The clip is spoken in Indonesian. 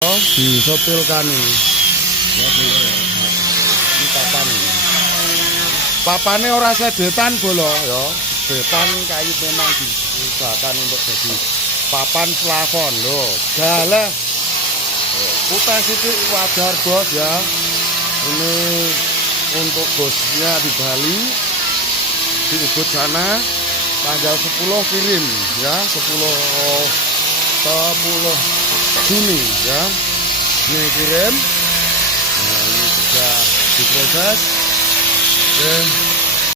Disopilkan ini. Ya, ini papan ini. Papane ora sedetan bolo ya. Sedetan kayu memang diusahakan untuk jadi papan plafon loh. Galah. Putar sidik wajar bos ya. Ini untuk bosnya di Bali, di Ubud sana, tanggal 10 kirim ya, 10 Juni ya. Ini kirim. Nah, ini sudah diproses. Oke.